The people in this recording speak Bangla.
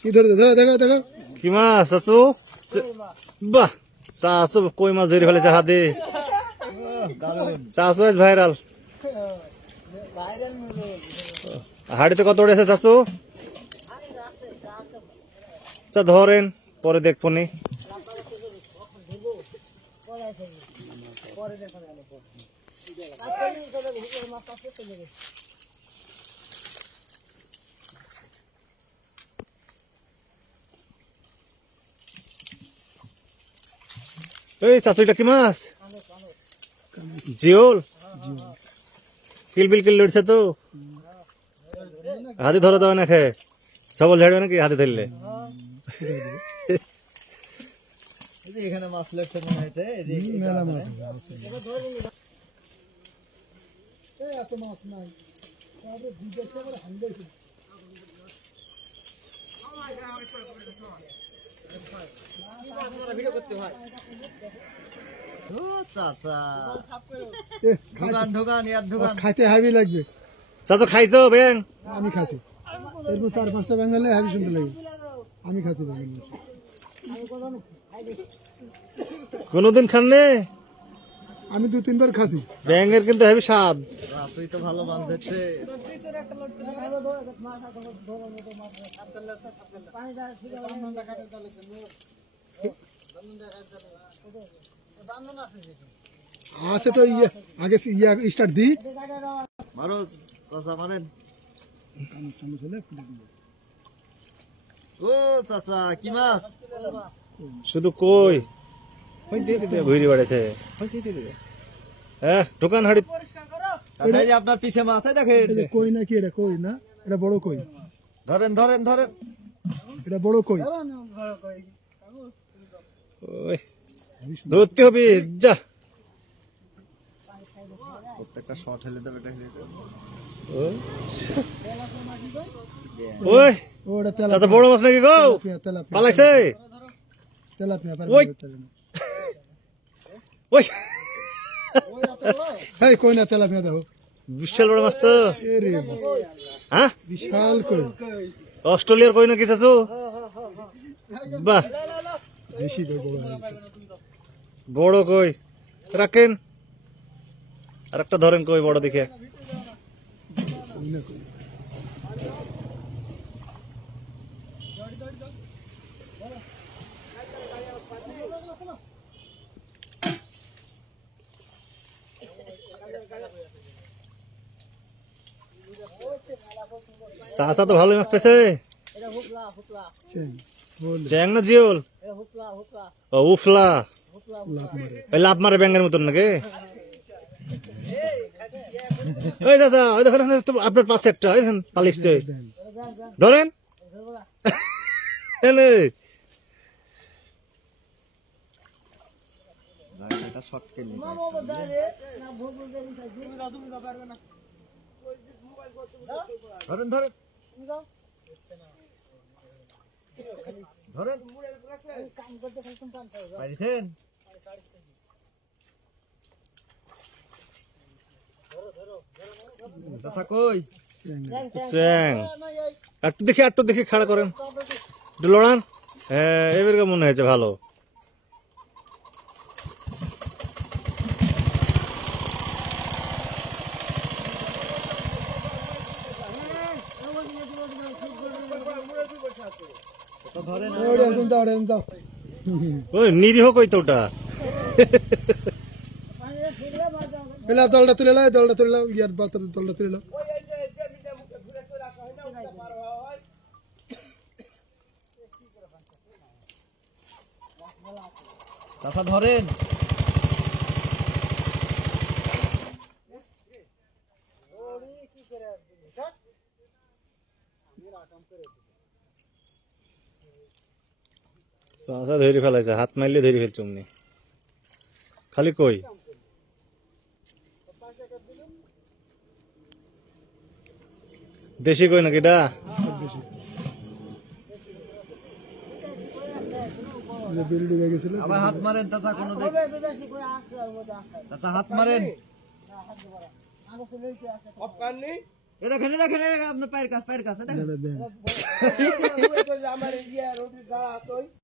কি ধরে দেখো দেখো কি মাছ চাচু? বাহ, চাচু কই মাছ ধরে ফেলেছে হাতে। চাচু আজ ভাইরাল। হাড়িতে কত উঠেছে চাচু? আচ্ছা ধরেন, পরে দেখবো নি। এই চাচু এটা কি মাছ? জিওল। কিলবিল কিল লড়ছে তো, হাতে ধরে দেবে না, খেয়ে সবল ঝাড়বে নাকি হাতে ধরলে? এখানে মাছ লড়ছে মনে হয়েছে, মেলা মাছ এত মাছ নাই। খাইতে হাবি লাগবে। চাচু খাইছো ব্যাং? আমি খাচ্ছি, এরকম 4-5টা ব্যাং হলে হাবি সুন্দর লাগে। আমি খাচ্ছি ব্যাং। কোনদিন খান নে? আমি 2-3 বার খাচ্ছি। ব্যাঙের কিন্তু হেবি স্বাদ। রাসুই তো ভালো মাছ ধরছে। আছে তো আগে স্টার্ট দি মারো চাচা, মারেন। ও চাচা কি মাছ? শুধু কই ঘুরি বেড়েছে। হ্যাঁ ঢোকান হাড়ি। চাচা যে আপনার পিছে মাছ আছে দেখেন। কই না কি এটা? কই না, এটা বড় কই। ধরেন ধরেন ধরেন, এটা বড় কই। ধরতে হবে যা। প্রত্যেকটা শর্ট হেলে দেবে, এটা হেলে দেবে। ওই ওটা চাচা বড় মাছ নাকি গো? পালাইছে। তেলাপিয়া ওই ওই এই কই না, তেলাপিয়া দেখো, বিশাল বড় মাছ তো। হ্যাঁ বিশাল কই। অস্ট্রেলিয়ার কই নাকি চাচু? বাহ, বেশি বড় হয়েছে। বড় কই রাখেন, আর একটা ধরেন কই বড় দেখে। চাচা তো ভালোই মাছ পেয়েছে। চ্যাং না জিওল? ও উফলা, লাভ মারে ব্যাঙের মতন নাকি? ওই চাচা ওই দেখেন আপনার পাশে একটা পালিশছে, ধরেন। ধরেন ধরেন ধরেন, পাইছেন? চাচা কই? চ্যাং একটু দেখি খাড়া করেন, একটু লড়ান। হ্যাঁ এবার মনে হয়েছে ভালো। ওই নিরীহ কই তো ওটা। দলটা তুলে লো, দলটা তুলে লো, ইয়ার দলটা তুলে লো। চাচা ধরেন। চাচা ধরে ফেলাইছে, হাত মারলে ধরে ফেলছে অমনি। খালি কই দেশি কই নাকি এটা? আবার হাত মারেন চাচা, কোনো চাচা হাত মারেন। এ দেখেন আপনার পায়ের কাছে দেখেন এটা ব্যাং।